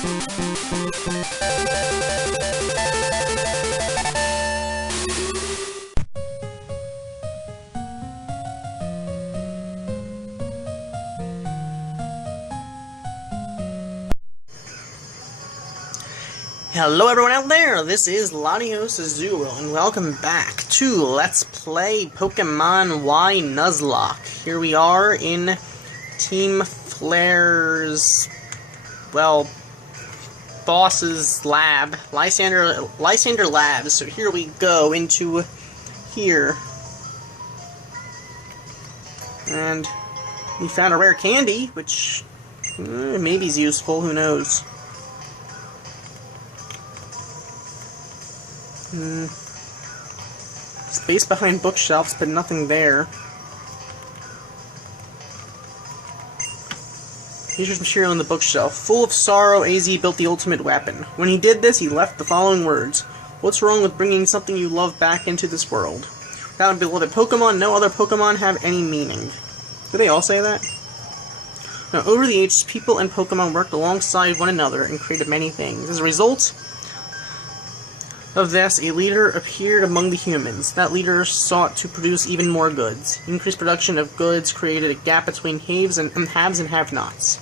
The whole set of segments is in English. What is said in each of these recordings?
Hello everyone out there, this is Latios Azul, and welcome back to Let's Play Pokemon Y Nuzlocke. Here we are in Team Flare's, well, boss's lab, Lysander Labs. So here we go into here. And we found a rare candy, which maybe is useful, who knows. Space behind bookshelves, but nothing there. Here's material in the bookshelf. Full of sorrow, AZ built the ultimate weapon. When he did this, he left the following words. What's wrong with bringing something you love back into this world? Without a beloved Pokemon, no other Pokemon have any meaning. Do they all say that? Now, over the ages, people and Pokemon worked alongside one another and created many things. As a result of this, a leader appeared among the humans. That leader sought to produce even more goods. Increased production of goods created a gap between haves and have-nots.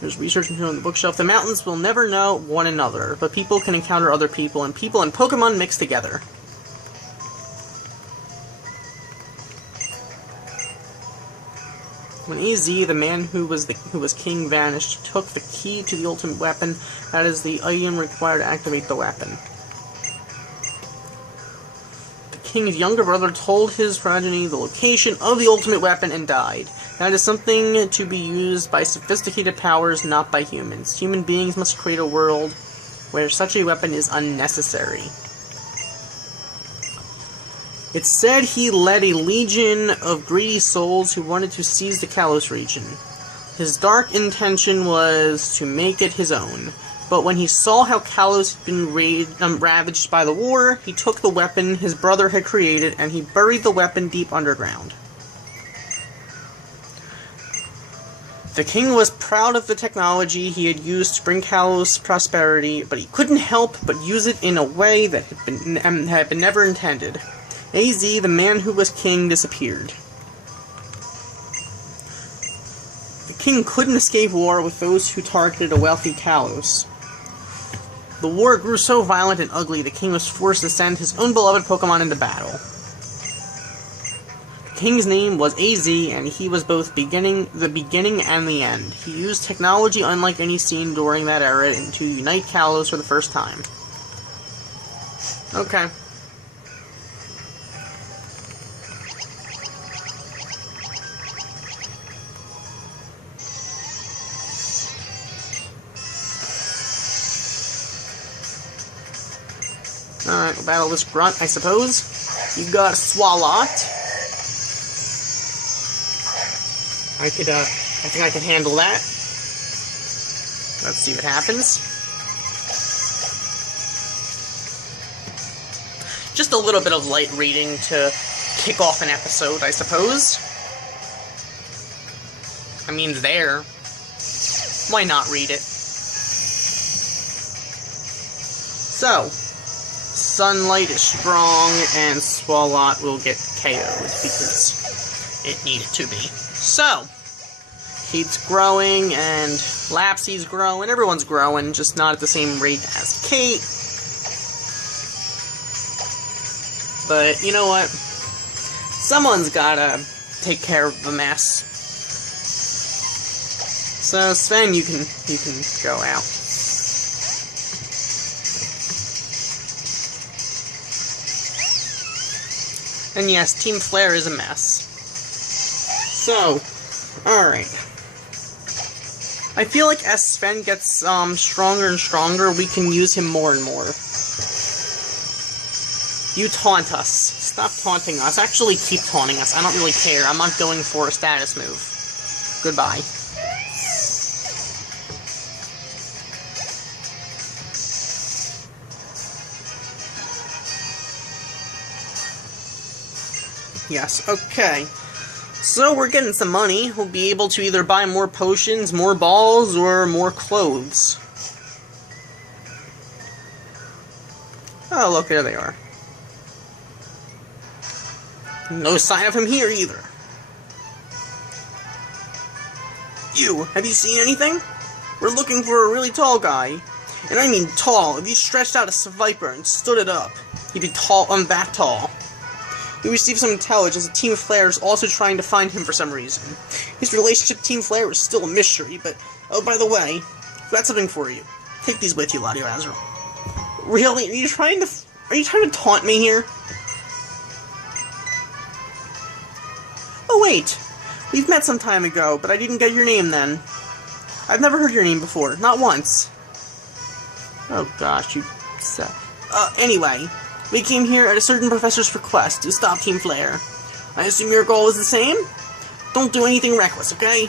There's research material on the bookshelf. The mountains will never know one another, but people can encounter other people and Pokemon mix together. When AZ, the man who was king, vanished, took the key to the ultimate weapon. That is the item required to activate the weapon. The king's younger brother told his progeny the location of the ultimate weapon and died. That is something to be used by sophisticated powers, not by humans. Human beings must create a world where such a weapon is unnecessary. It's said he led a legion of greedy souls who wanted to seize the Kalos region. His dark intention was to make it his own, but when he saw how Kalos had been ravaged by the war, he took the weapon his brother had created and he buried the weapon deep underground. The king was proud of the technology he had used to bring Kalos prosperity, but he couldn't help but use it in a way that had been never intended. AZ, the man who was king, disappeared. The king couldn't escape war with those who targeted a wealthy Kalos. The war grew so violent and ugly, the king was forced to send his own beloved Pokemon into battle. The king's name was AZ, and he was both the beginning and the end. He used technology unlike any seen during that era to unite Kalos for the first time. Okay. Alright, we'll battle this grunt, I suppose. You've got a Swalot. I think I can handle that. Let's see what happens. Just a little bit of light reading to kick off an episode, I suppose. I mean, there. Why not read it? So, Sunlight is strong, and Swalot will get KO'd because it needed to be. So, Kate's growing, and Lapsy's growing, everyone's growing, just not at the same rate as Kate. But, you know what? Someone's gotta take care of the mess. So, Sven, you can go out. And yes, Team Flare is a mess. So, alright. I feel like as Sven gets stronger and stronger, we can use him more and more. You taunt us. Stop taunting us. Actually, keep taunting us. I don't really care. I'm not going for a status move. Goodbye. Yes, okay. So we're getting some money. We'll be able to either buy more potions, more balls, or more clothes. Oh, look, there they are. No sign of him here, either. You, have you seen anything? We're looking for a really tall guy. And I mean tall. If you stretched out a viper and stood it up, he'd be tall, that tall. We received some intelligence that Team Flare is also trying to find him for some reason. His relationship with Team Flare is still a mystery, but, oh, by the way, I've got something for you. Take these with you, Ladio Azrael. Really? Are you trying to taunt me here? Oh, wait. We've met some time ago, but I didn't get your name then. I've never heard your name before. Not once. Oh, gosh, you... anyway... We came here at a certain professor's request to stop Team Flare. I assume your goal is the same? Don't do anything reckless, okay?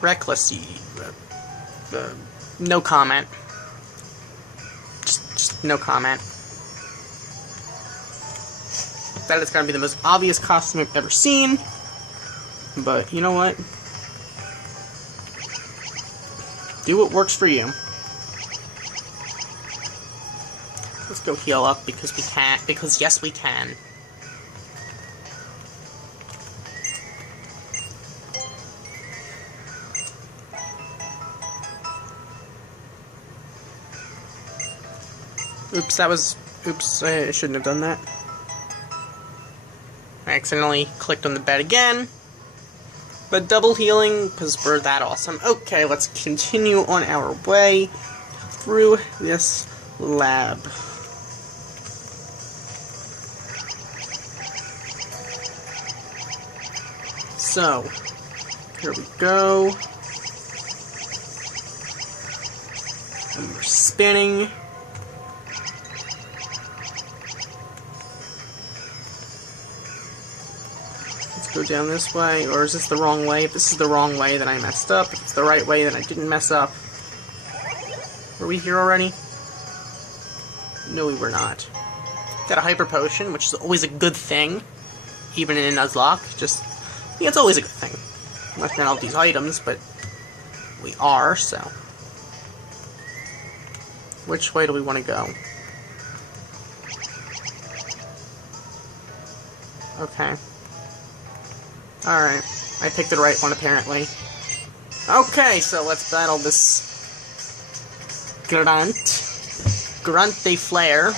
Reckless, no comment. Just no comment. That is gonna be the most obvious costume I've ever seen. But, you know what? Do what works for you. Let's go heal up because we can. Because yes, we can. Oops, that was... Oops, I shouldn't have done that. I accidentally clicked on the bed again. But double healing, because we're that awesome. Okay, let's continue on our way through this lab. So, here we go. And we're spinning. Go down this way, or is this the wrong way? If this is the wrong way, then I messed up. If it's the right way, then I didn't mess up. Were we here already? No, we were not. Got a hyper potion, which is always a good thing, even in a Nuzlocke. Just, yeah, it's always a good thing. I'm not gonna all these items, but we are, so. Which way do we want to go? Okay. Alright, I picked the right one, apparently. Okay, so let's battle this... Grunt de Flare.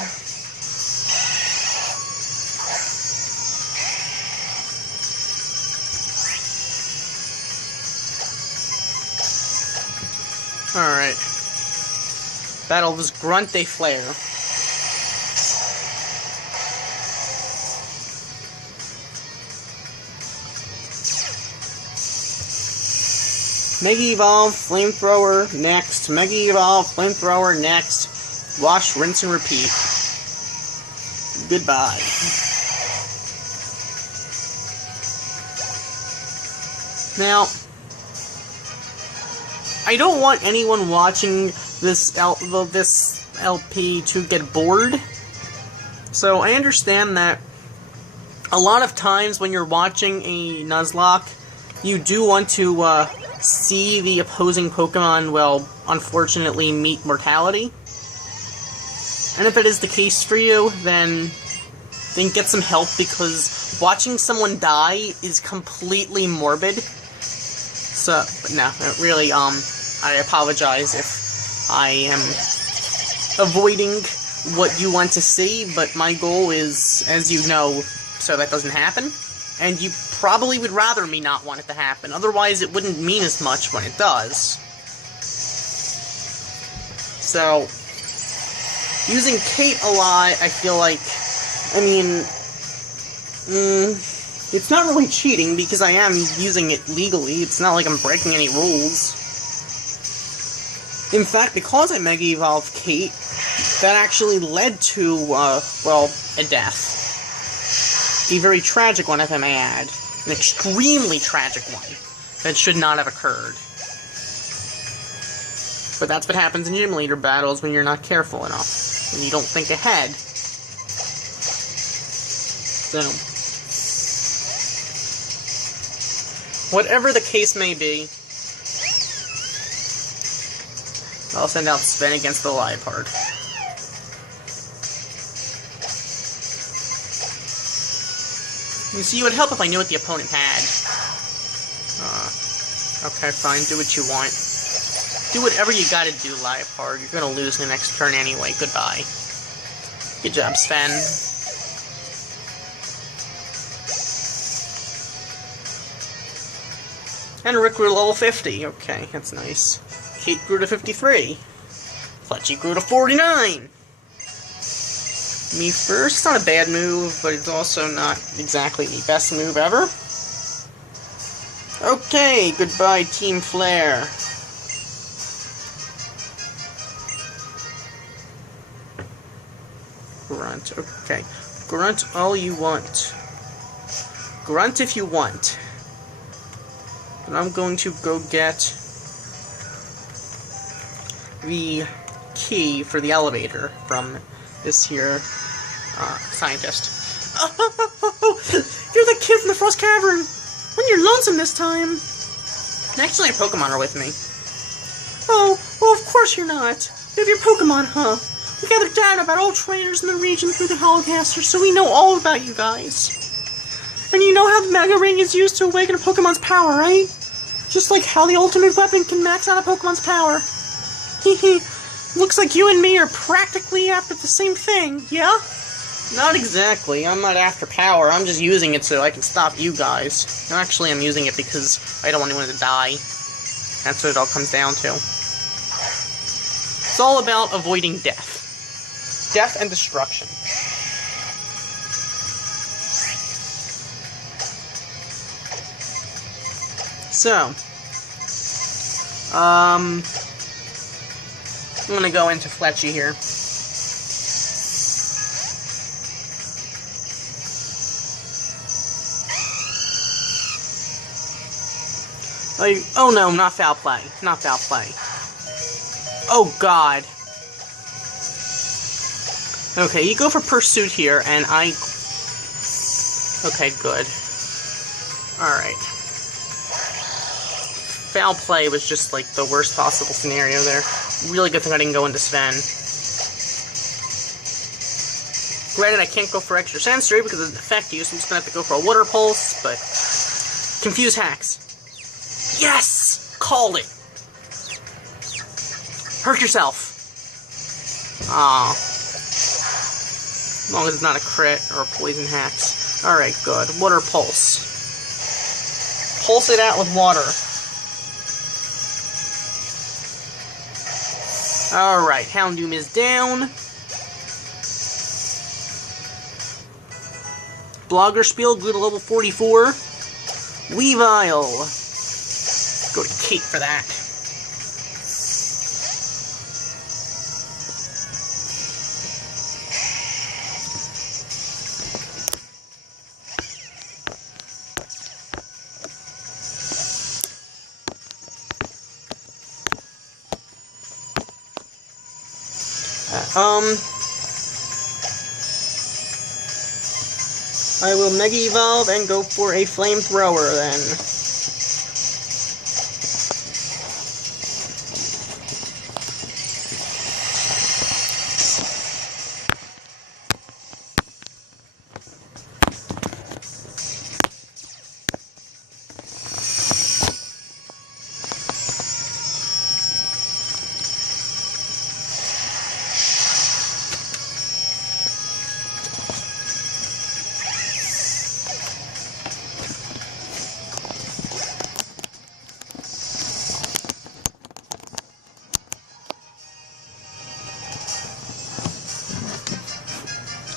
Alright. Battle this Grunt de Flare. Mega Evolve, Flamethrower, next. Mega Evolve, Flamethrower, next. Wash, rinse, and repeat. Goodbye. Now, I don't want anyone watching this LP to get bored. So I understand that a lot of times when you're watching a Nuzlocke, you do want to see the opposing Pokemon, well, unfortunately, meet mortality. And if it is the case for you, then get some help, because watching someone die is completely morbid. So, but no, really, I apologize if I am avoiding what you want to see, but my goal is, as you know, so that doesn't happen. And you probably would rather me not want it to happen, otherwise it wouldn't mean as much when it does. So, using Kate a lot, I feel like, I mean, it's not really cheating, because I am using it legally. It's not like I'm breaking any rules. In fact, because I Mega Evolved Kate, that actually led to, well, a death. A very tragic one, if I may add. An extremely tragic one. That should not have occurred. But that's what happens in gym leader battles when you're not careful enough. When you don't think ahead. So, whatever the case may be, I'll send out Sven against the Liepard. You see, it would help if I knew what the opponent had. Okay, fine, do what you want. Do whatever you gotta do, Liepard. You're gonna lose the next turn anyway. Goodbye. Good job, Sven. And Rick grew to level 50. Okay, that's nice. Kate grew to 53. Fletchy grew to 49. Me first. It's not a bad move, but it's also not exactly the best move ever. Okay, goodbye, Team Flare. Grunt, okay. Grunt all you want. Grunt if you want. But I'm going to go get the key for the elevator from this here scientist. Oh, you're the kid from the Frost Cavern! When you're lonesome this time! Actually, your Pokemon are with me. Oh, well, of course you're not. You have your Pokemon, huh? We gathered data about all trainers in the region through the Holocaster, so we know all about you guys. And you know how the Mega Ring is used to awaken a Pokemon's power, right? Just like how the ultimate weapon can max out a Pokemon's power. Hehe. Looks like you and me are practically after the same thing, yeah? Not exactly. I'm not after power. I'm just using it so I can stop you guys. Actually, I'm using it because I don't want anyone to die. That's what it all comes down to. It's all about avoiding death. Death and destruction. So, I'm gonna go into Fletchy here. Oh no, not foul play. Not foul play. Oh god. Okay, you go for Pursuit here, and I... Okay, good. Alright. Foul play was just, like, the worst possible scenario there. Really good thing I didn't go into Sven. Granted, I can't go for extra sensory because it doesn't affect you, so I'm just gonna have to go for a Water Pulse, but... Confuse Hacks. Yes! Called it! Hurt yourself! Aw. As long as it's not a crit or a Poison Hacks. Alright, good. Water Pulse. Pulse it out with water. Alright, Houndoom is down. Bloggerspiel grew to level 44. Weavile. Go to Kate for that. I will Mega Evolve and go for a Flamethrower then.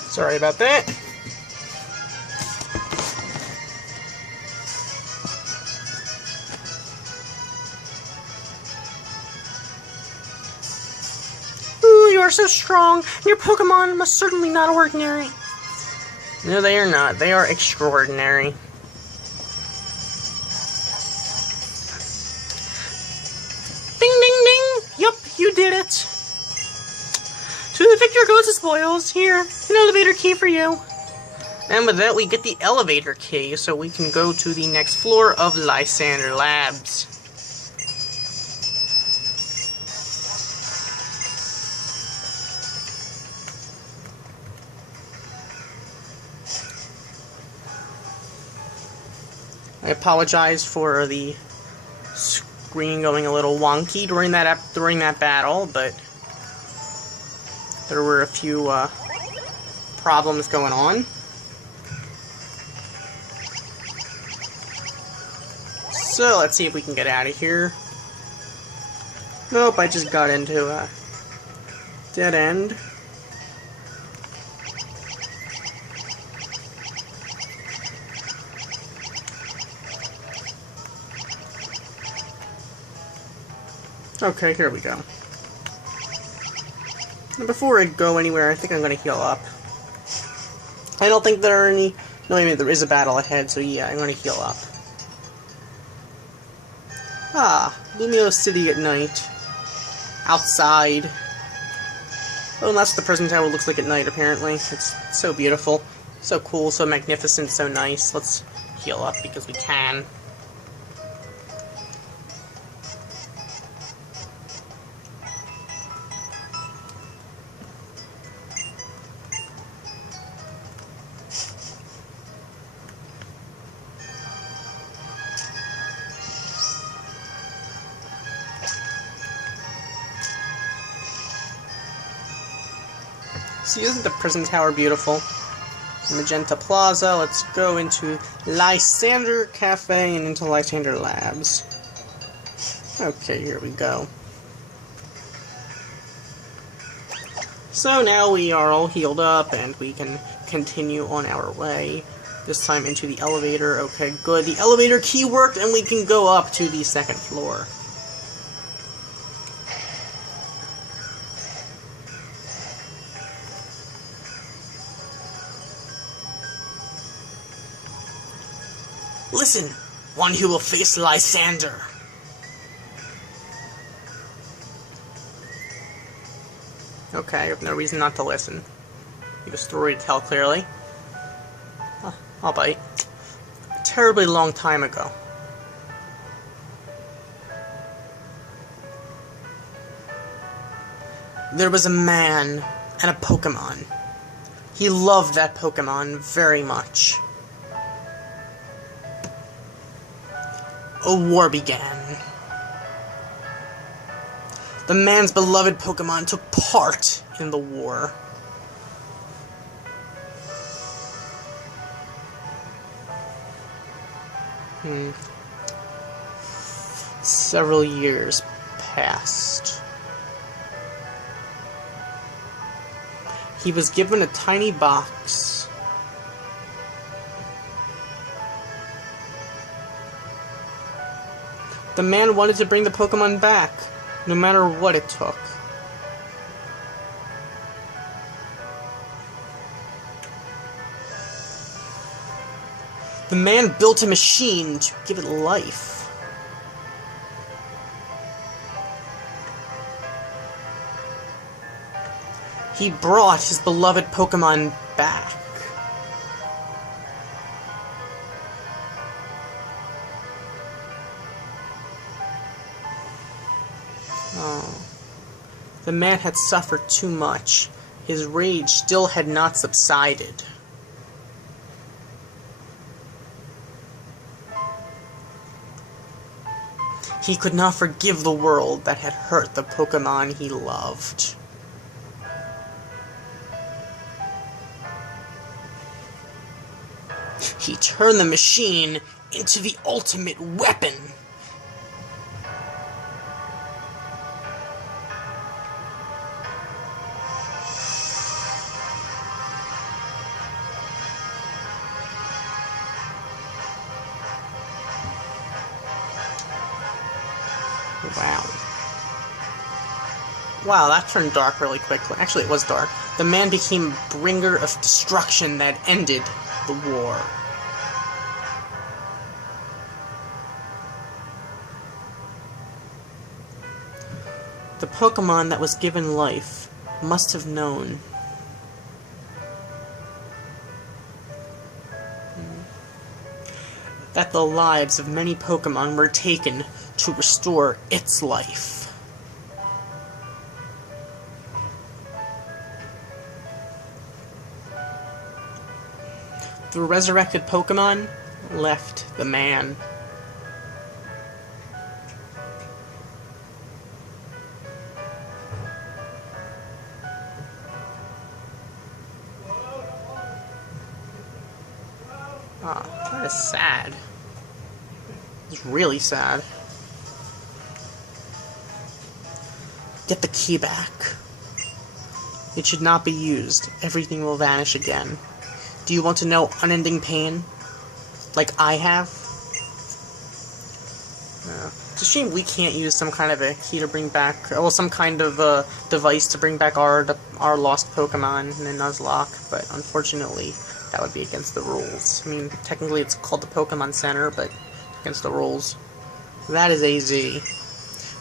Sorry about that. Ooh, you are so strong. Your Pokemon must certainly not ordinary. No, they are not. They are extraordinary. Ding, ding, ding! Yup, you did it. To the victor goes the spoils. Here, an elevator key for you. And with that, we get the elevator key, so we can go to the next floor of Lysander Labs. I apologize for the screen going a little wonky during that battle, but there were a few problems going on. So let's see if we can get out of here. Nope, I just got into a dead end. Okay, here we go. And before I go anywhere, I think I'm going to heal up. I don't think there are any... No, I mean, there is a battle ahead, so yeah, I'm going to heal up. Ah, Lumio City at night. Outside. Oh, and that's what the prison tower looks like at night, apparently. It's so beautiful. So cool, so magnificent, so nice. Let's heal up because we can. See, isn't the prison tower beautiful? Magenta Plaza, let's go into Lysander Cafe and into Lysander Labs. Okay, here we go. So now we are all healed up and we can continue on our way. This time into the elevator. Okay, good. The elevator key worked and we can go up to the second floor. Listen, one who will face Lysander. Okay, I have no reason not to listen. You have a story to tell clearly. I'll bite. A terribly long time ago. There was a man and a Pokemon. He loved that Pokemon very much. A war began. The man's beloved Pokemon took part in the war. Several years passed. He was given a tiny box. The man wanted to bring the Pokemon back, no matter what it took. The man built a machine to give it life. He brought his beloved Pokemon back. Oh. The man had suffered too much. His rage still had not subsided. He could not forgive the world that had hurt the Pokemon he loved. He turned the machine into the ultimate weapon. Wow, that turned dark really quickly. Actually, it was dark. The man became a bringer of destruction that ended the war. The Pokemon that was given life must have known. that the lives of many Pokemon were taken to restore its life. The resurrected Pokemon left the man. Ah, that is sad. It's really sad. Get the key back. It should not be used. Everything will vanish again. Do you want to know unending pain? Like I have? It's a shame we can't use some kind of a key to bring back, well, some kind of device to bring back our lost Pokemon in a Nuzlocke, but unfortunately, that would be against the rules. I mean, technically it's called the Pokemon Center, but against the rules. That is AZ.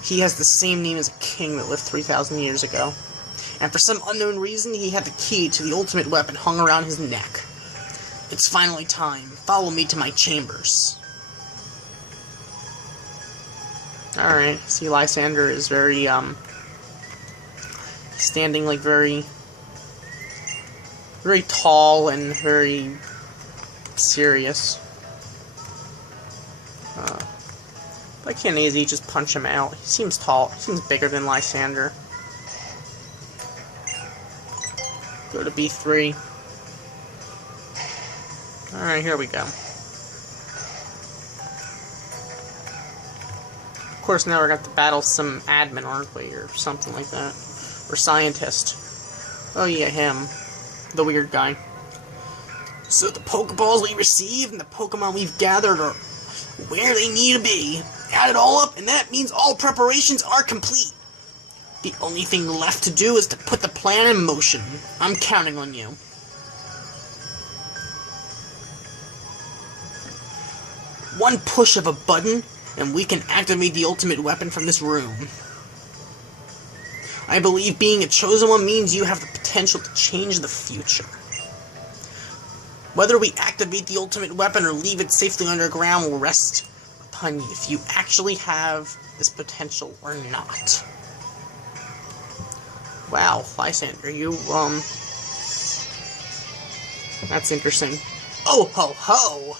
He has the same name as a king that lived 3,000 years ago. And for some unknown reason, he had the key to the ultimate weapon hung around his neck. It's finally time. Follow me to my chambers. Alright, see, Lysander is very, standing, like, very tall and very serious. Why can't AZ just punch him out? He seems tall. He seems bigger than Lysander. Go to B3. Alright, here we go. Of course, now we're going to battle some admin, aren't we? Or something like that. Or scientist. Oh yeah, him. The weird guy. So the Pokeballs we received and the Pokemon we've gathered are where they need to be. Add it all up, and that means all preparations are complete. The only thing left to do is to put the plan in motion. I'm counting on you. One push of a button, and we can activate the ultimate weapon from this room. I believe being a chosen one means you have the potential to change the future. Whether we activate the ultimate weapon or leave it safely underground will rest upon you if you actually have this potential or not. Wow, Lysander, you, that's interesting. Oh ho ho!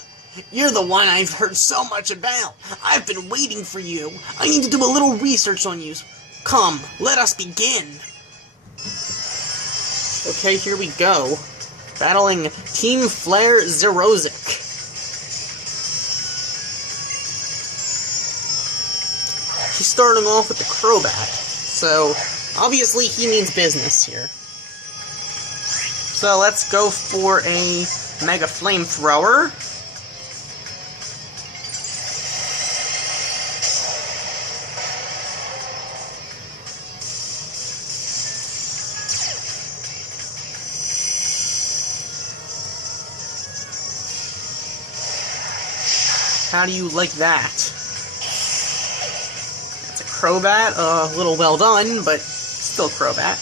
You're the one I've heard so much about! I've been waiting for you! I need to do a little research on you. Come, let us begin! Okay, here we go. Battling Team Flare Xerosic. He's starting off with the Crobat, so obviously he means business here. So let's go for a Mega Flamethrower. How do you like that? That's a Crobat, a little well done, but still Crobat.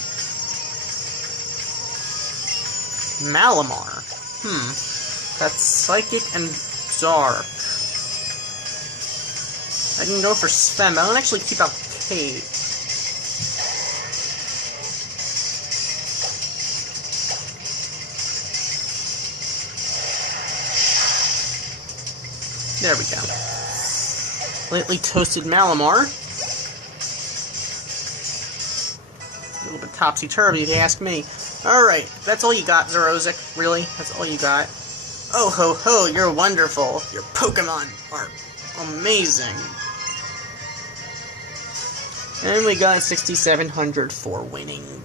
Malamar. That's Psychic and Dark. I can go for Sven, but I don't actually keep out Kate. There we go. Lightly toasted Malamar. A little bit topsy-turvy, if you ask me. Alright, that's all you got, Xerosic. Really? That's all you got? Oh ho ho, you're wonderful. Your Pokemon are amazing. And we got 6,700 for winning.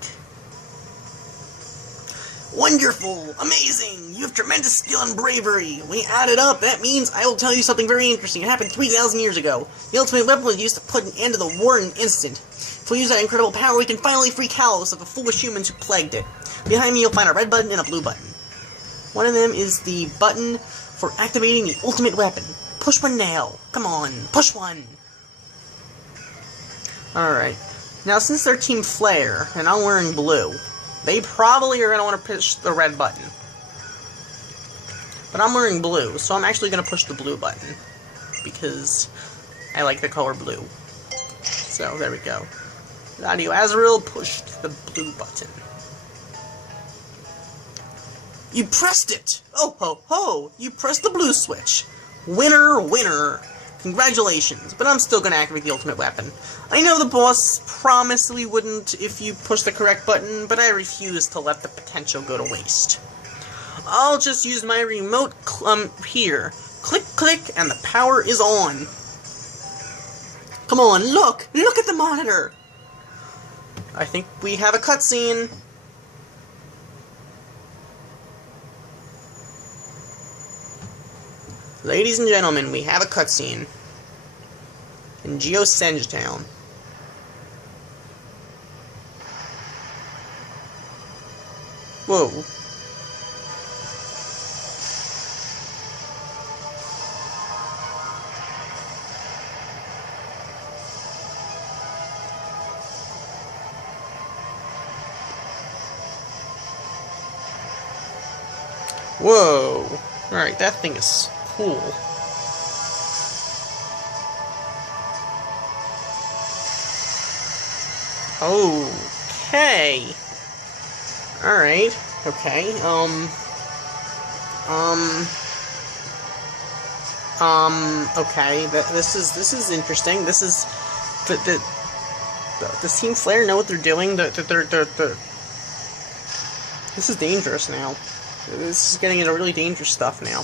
Wonderful! Amazing! You have tremendous skill and bravery! When you add it up, that means I will tell you something very interesting. It happened 3,000 years ago. The ultimate weapon was used to put an end to the war in an instant. If we use that incredible power, we can finally free Kalos of the foolish humans who plagued it. Behind me, you'll find a red button and a blue button. One of them is the button for activating the ultimate weapon. Push one now. Come on, push one! Alright. Now, since they're Team Flare, and I'm wearing blue, they probably are going to want to push the red button. But I'm wearing blue, so I'm actually going to push the blue button. Because I like the color blue. So, there we go. Radio Azrael pushed the blue button. You pressed it! Oh ho ho! You pressed the blue switch! Winner, winner! Congratulations, but I'm still gonna activate the ultimate weapon. I know the boss promised we wouldn't if you push the correct button, but I refuse to let the potential go to waste. I'll just use my remote, here. Click, click, and the power is on. Come on, look! Look at the monitor! I think we have a cutscene. Ladies and gentlemen, we have a cutscene in Geosenge Town. Whoa. Whoa. Alright, that thing is cool. Okay. Alright. Okay. Okay. This is interesting. This is does Team Flare know what they're doing? This is dangerous now. This is getting into really dangerous stuff now.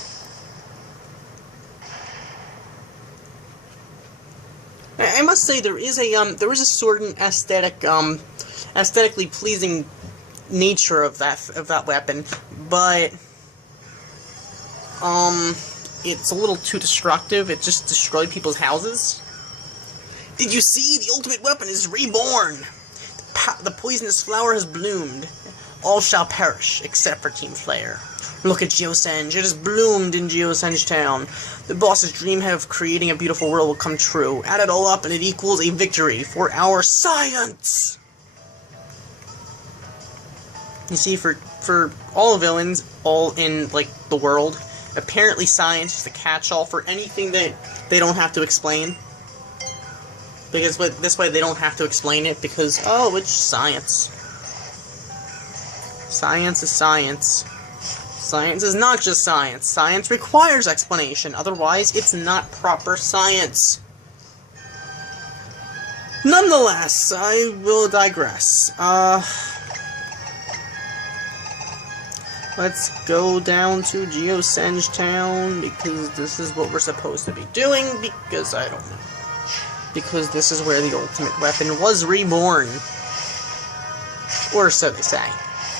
I must say there is a certain aesthetically pleasing nature of that weapon, but it's a little too destructive. It just destroyed people's houses. Did you see? The ultimate weapon is reborn. The poisonous flower has bloomed. All shall perish, except for Team Flare. Look at Geosenge. It has bloomed in Geosenge Town. The boss's dream of creating a beautiful world will come true. Add it all up, and it equals a victory for our science! You see, for all villains, all in, like, the world, apparently science is a catch-all for anything that they don't have to explain. Because this way they don't have to explain it, because, oh, it's science. Science is science. Science is not just science. Science requires explanation, otherwise it's not proper science. Nonetheless, I will digress. Let's go down to Geosenge Town, because this is what we're supposed to be doing, because I don't know. Because this is where the ultimate weapon was reborn. Or so they say.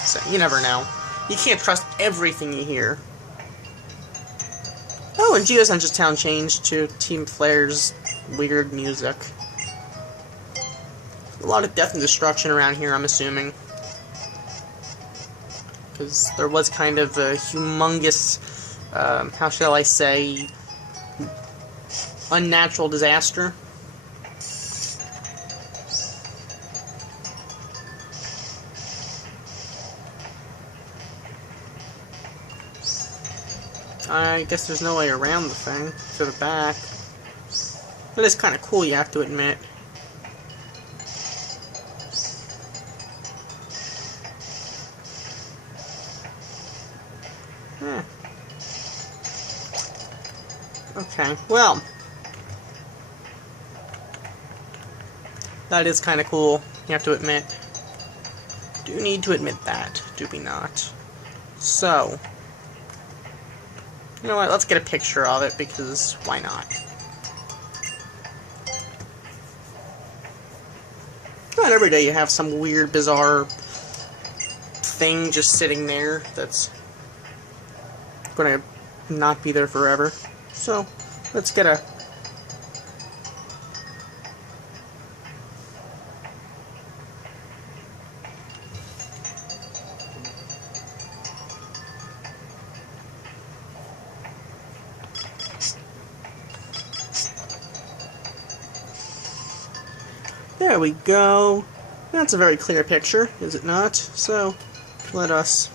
So, you never know. You can't trust everything you hear. Oh, and Geosenge Town changed to Team Flare's weird music. A lot of death and destruction around here, I'm assuming. Because there was kind of a humongous, how shall I say, unnatural disaster. I guess there's no way around the thing, to the back. It is kind of cool, you have to admit. Okay, well. That is kind of cool, you have to admit. Do need to admit that, do we not? So. You know what, let's get a picture of it, because why not? Not every day you have some weird, bizarre thing just sitting there that's gonna not be there forever. So, let's get a... There we go. That's a very clear picture, is it not? So, let us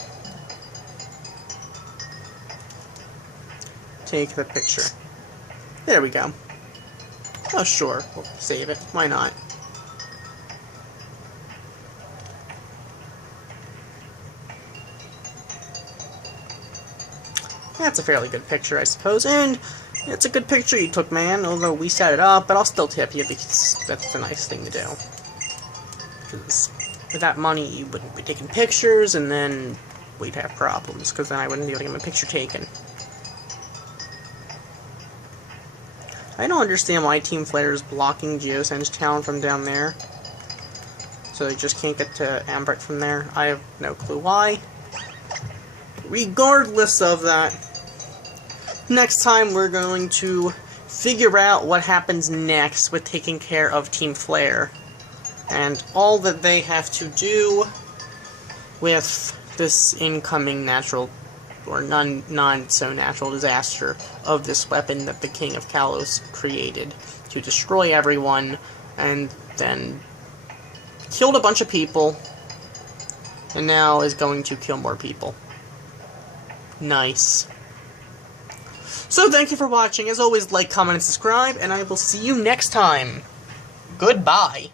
take the picture. There we go. Oh, sure. We'll save it. Why not? That's a fairly good picture, I suppose, and it's a good picture you took, man, although we set it up, but I'll still tip you because that's a nice thing to do. Because with that money, you wouldn't be taking pictures, and then we'd have problems, because then I wouldn't be able to get my picture taken. I don't understand why Team Flare is blocking Geosen's town from down there. So they just can't get to Ambrecht from there. I have no clue why. Regardless of that, next time we're going to figure out what happens next with taking care of Team Flare. And all that they have to do with this incoming natural, or non-so-natural disaster of this weapon that the King of Kalos created to destroy everyone, and then killed a bunch of people, and now is going to kill more people. Nice. So thank you for watching. As always, like, comment, and subscribe, and I will see you next time. Goodbye.